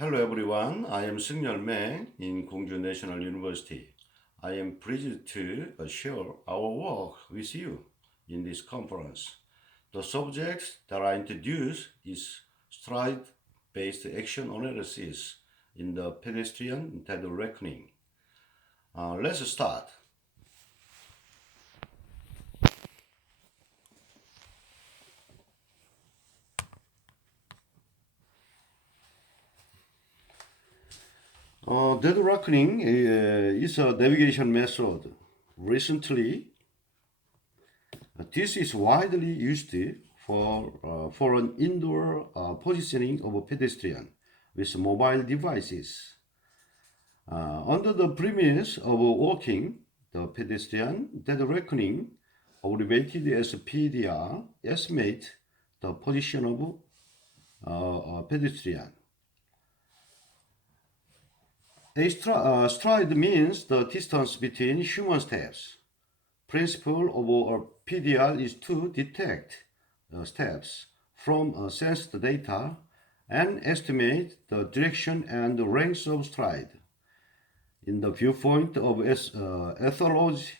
Hello everyone, I am Seungryol Maeng in Gwangju National University. I am pleased to share our work with you in this conference. The subject that I introduce is stride-based action analysis in the pedestrian dead reckoning. Let's start. Dead reckoning is a navigation method. Recently, this is widely used for an indoor positioning of a pedestrian with mobile devices. Under the premise of walking, the pedestrian dead reckoning, abbreviated as PDR, estimate the position of a pedestrian. Stride means the distance between human steps. Principle of a PDR is to detect steps from sensed data and estimate the direction and the length of stride. In the viewpoint of ethology,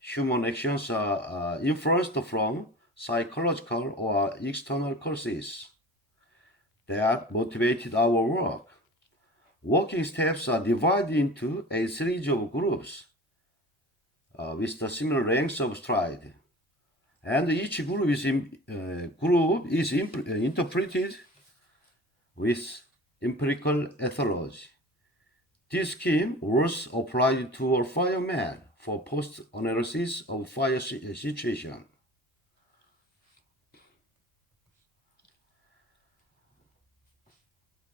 human actions are influenced from psychological or external causes that motivated our work. Walking steps are divided into a series of groups with the similar lengths of stride, and each group is interpreted with empirical ethology. This scheme was applied to a fireman for post-analysis of fire situation.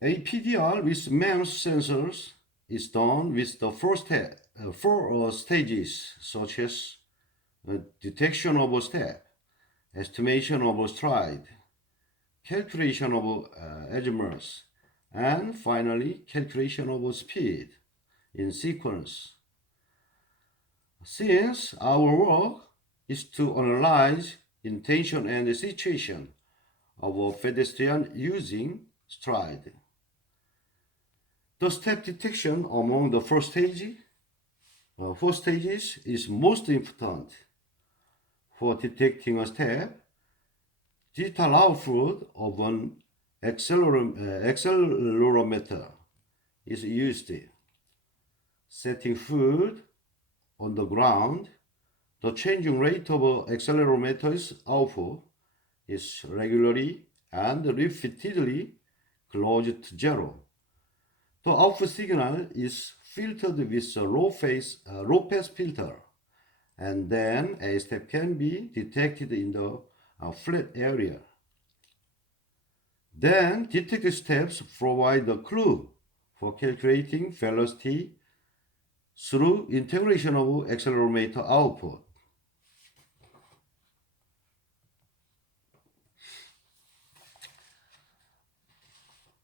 A PDR with MEMS sensors is done with the four stages, such as detection of a step, estimation of a stride, calculation of azimuth, and finally calculation of speed in sequence. Since our work is to analyze intention and situation of a pedestrian using stride, the step detection among the four stages is most important. For detecting a step, digital output of an accelerometer is used. Setting foot on the ground, the changing rate of accelerometer's output is regularly and repeatedly close to zero. The output signal is filtered with a low pass filter, and then a step can be detected in the flat area. Then detected steps provide a clue for calculating velocity through integration of accelerometer output.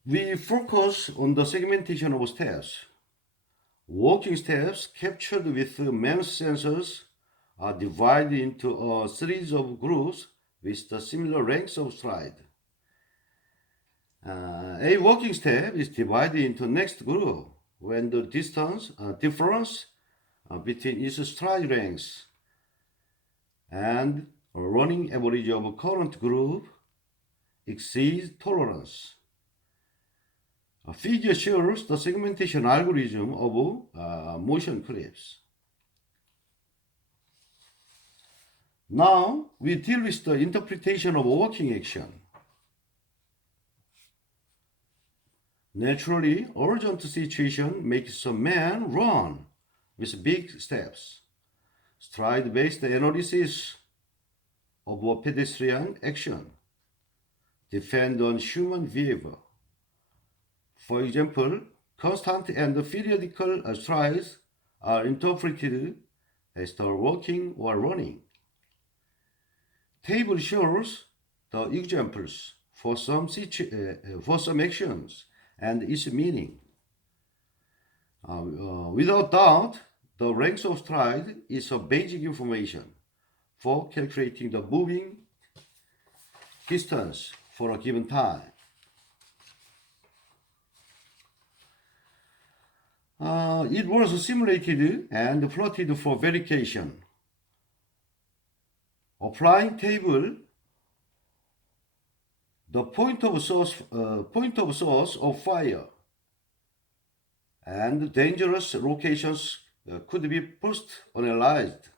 We focus on the segmentation of steps. Walking steps captured with MEMS sensors are divided into a series of groups with the similar lengths of stride. A walking step is divided into next group when the difference between its stride lengths and running average of current group exceeds tolerance. A figure shows the segmentation algorithm of motion clips. Now we deal with the interpretation of walking action. Naturally, urgent situation makes a man run with big steps. Stride-based analysis of a pedestrian action depend on human behavior. For example, constant and periodical strides are interpreted as the walking or running. Table shows the examples for some actions and its meaning. Without doubt, the length of stride is a basic information for calculating the moving distance for a given time. It was simulated and plotted for verification. Applying table, the point of source of fire and dangerous locations could be first analyzed.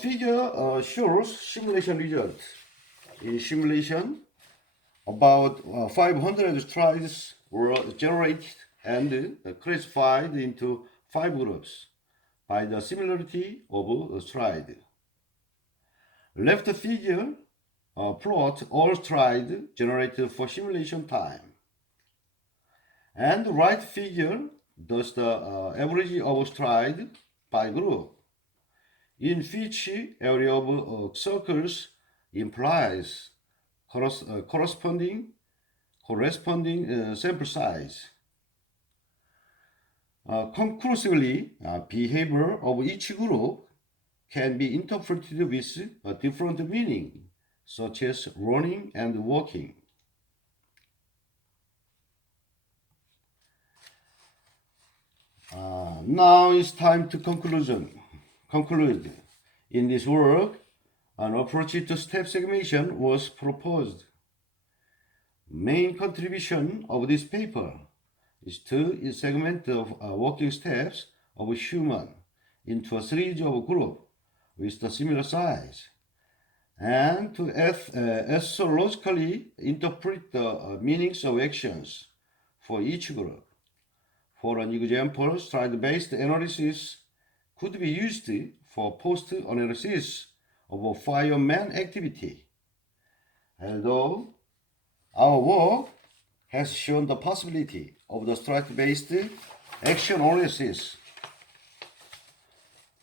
Figure shows simulation result. In simulation, about 500 strides were generated and classified into 5 groups by the similarity of a stride. Left figure plot all strides generated for simulation time. And right figure does the average of stride by group, in which area of circles implies corresponding sample size. Conclusively, behavior of each group can be interpreted with a different meaning, such as running and walking. Now it's time to conclude. In this work, an approach to step segmentation was proposed. Main contribution of this paper is to segment the walking steps of a human into a series of groups with the similar size, and to astrologically interpret the meanings of actions for each group. For an example, stride-based analysis could be used for post-analysis of a fireman activity. Although our work has shown the possibility of the stride-based action analysis,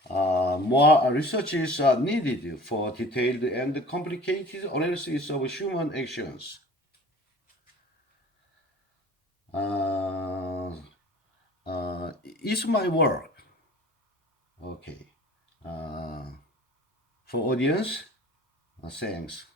more researches are needed for detailed and complicated analysis of human actions. It's my work. Okay. For audience, thanks.